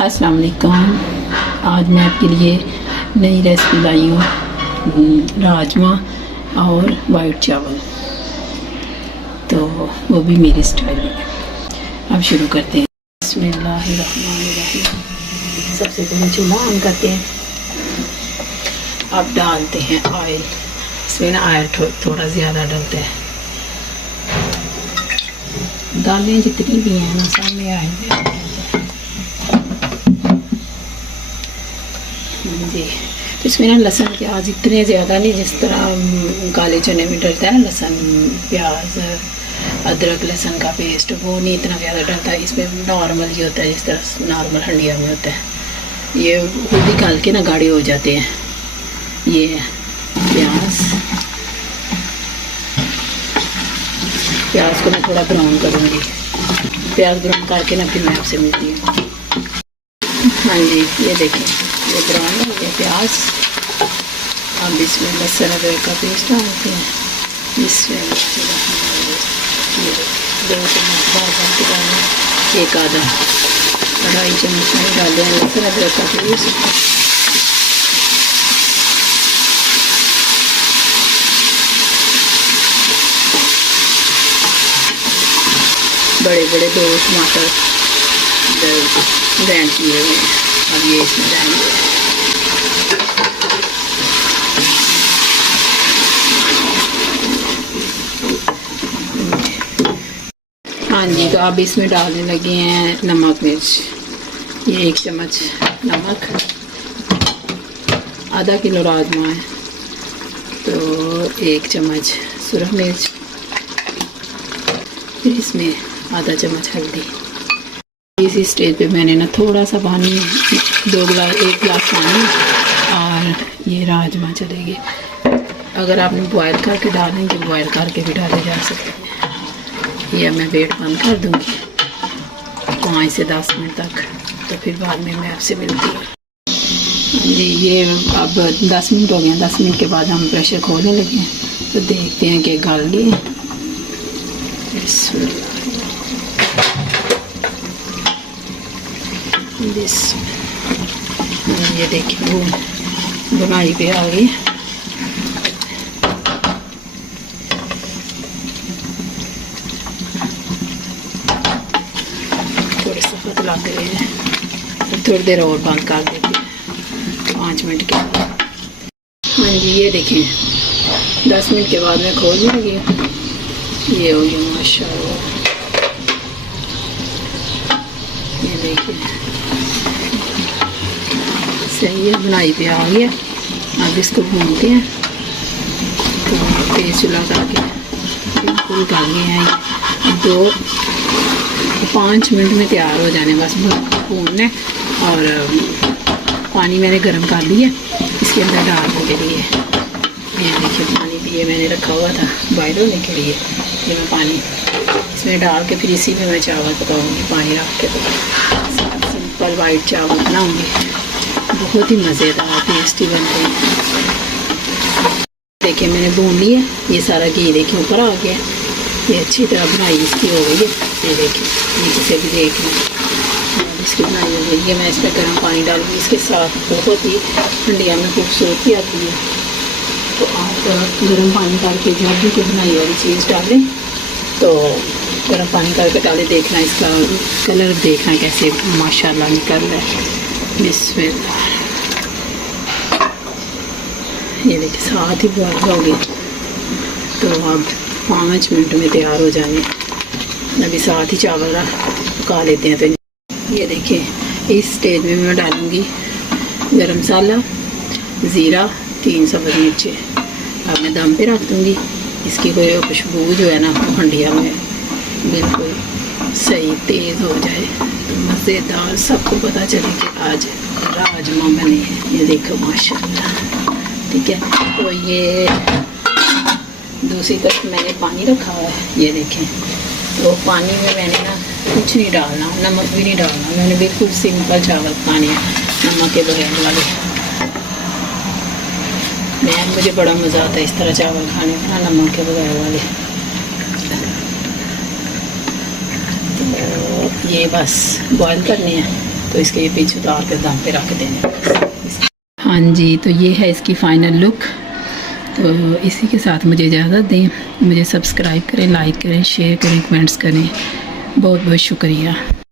अस्सलाम वालेकुम। आज मैं आपके लिए नई रेसिपी लाई हूँ, राजमा और वाइट चावल। तो वो भी मेरे स्टाइल में। अब शुरू करते हैं। बिस्मिल्लाहिर्रहमानिर्रहीम। सबसे पहले चूल्हा ऑन करते हैं। अब डालते हैं ऑयल। इसमें ना ऑयल थोड़ा ज़्यादा डालते हैं। दालें जितनी भी हैं ना सामने ऑयल जी। तो इसमें ना लहसुन प्याज इतने ज़्यादा नहीं, जिस तरह काले चने में डलता है ना लहसुन प्याज अदरक लहसुन का पेस्ट, वो नहीं इतना ज़्यादा डलता है। इसमें नॉर्मल ही होता है, जिस तरह नॉर्मल हंडिया में होता है। ये खुद ही काल के ना गाढ़े हो जाते हैं। ये प्याज को मैं थोड़ा ब्राउन करूँगी। प्याज ब्राउन करके ना फिर मैं आपसे मिलती हूँ। हाँ जी, ये देखें, ये ब्राउन हो गया प्याज। अब इसमें लहसुन अदरक का पेस्ट डालते हैं। इसमें 2 चम्मच भर के डालें, एक आधा 2.5 चम्मच में डालें लहसुन अदरक का पेस्ट। बड़े बड़े 2 टमाटर ग्राइंड किए हुए हैं। अब ये इसमें डालेंगे। हाँ जी, तो अब इसमें डालने लगे हैं नमक मिर्च। ये 1 चम्मच नमक, आधा किलो राजमा है तो 1 चम्मच सुरख मिर्च, फिर इसमें आधा चम्मच हल्दी। इसी स्टेज पे मैंने ना थोड़ा सा पानी, 1 गिलास पानी और ये राजमा चलेंगे। अगर आपने बॉयल करके डालें तो बॉयल करके भी डाले जा सकते हैं। ये मैं वेट बंद कर दूँगी 5 से 10 मिनट तक, तो फिर बाद में मैं आपसे मिलती हूँ जी। ये अब 10 मिनट हो गए। 10 मिनट के बाद हम प्रेशर खोलने लगे हैं, तो देखते हैं कि गल गए। ये देखिए वो बुनाई पे आ गई। थोड़े से हाथ लग रहे हैं, तो थोड़ी देर और बंद कर देते हैं 5 मिनट के बाद। हाँ जी, ये देखें 10 मिनट के बाद मैं खोलने लगी। ये हो गया माशाल्लाह। ये देखिए सही है, बुनाई पे आ गया। अब इसको भूनते हैं। तो तेज चूल्हा करके बिल्कुल कर लिए हैं। 5 मिनट में तैयार हो जाने, बस भूनना। और पानी मैंने गर्म कर लिया इसके अंदर डालने के लिए। ये देखिए पानी भी ये मैंने रखा हुआ था बॉयल होने के लिए। ये मैं पानी इसमें डाल के फिर इसी में मैं चावल पकाऊंगी, पानी रख के। तो सिंपल वाइट चावल बनाऊंगी, बहुत ही मज़ेदार टेस्टी बनते हैं। देखिए मैंने भून लिया, ये सारा घी देखिए ऊपर आ गया। ये अच्छी तरह बनाई इसकी हो गई है। ये देखिए नीचे से भी देख लें इसकी बनाई हो गई है। मैं इसमें गर्म पानी डालूँगी इसके साथ। बहुत ही ठंडिया में खूबसूरती आती है। तो आप गर्म पानी करके जब भी कोई बनाई वाली चीज़ डालें तो गर्म पानी करके डालें। देखना इसका कलर देखना कैसे माशाल्लाह निकल रहा है। बिस्मिल्लाह। ये देखिए साथ ही बॉयल हो गई। तो अब 5 मिनट में तैयार हो जाने। अभी साथ ही चावल पका लेते हैं। तो ये देखिए इस स्टेज में मैं डालूँगी गरम मसाला, ज़ीरा, 3 सब्ज़ मिर्चें। अब मैं दम पे रख दूँगी। इसकी कोई खुशबू जो है ना हंडिया में बिल्कुल सही तेज़ हो जाए, तो मज़ेदार सबको पता चले कि आज राजमा बने हैं। ये देखो माशाल्लाह, ठीक है। तो ये दूसरी तरफ मैंने पानी रखा हुआ है। ये देखें, तो पानी में मैंने ना कुछ नहीं डालना, नमक भी नहीं डालना। मैंने बिल्कुल सिंपल चावल खाने हैं, नमक के बगैर वाले। मुझे बड़ा मज़ा आता है इस तरह चावल खाने में ना, नमक के बगैर वाले। तो ये बस बॉयल करने हैं। तो इसके ये पीछे उतार के दम पे रख देंगे। हाँ जी, तो ये है इसकी फ़ाइनल लुक। तो इसी के साथ मुझे इजाज़त दें। मुझे सब्सक्राइब करें, लाइक करें, शेयर करें, कमेंट्स करें। बहुत बहुत शुक्रिया।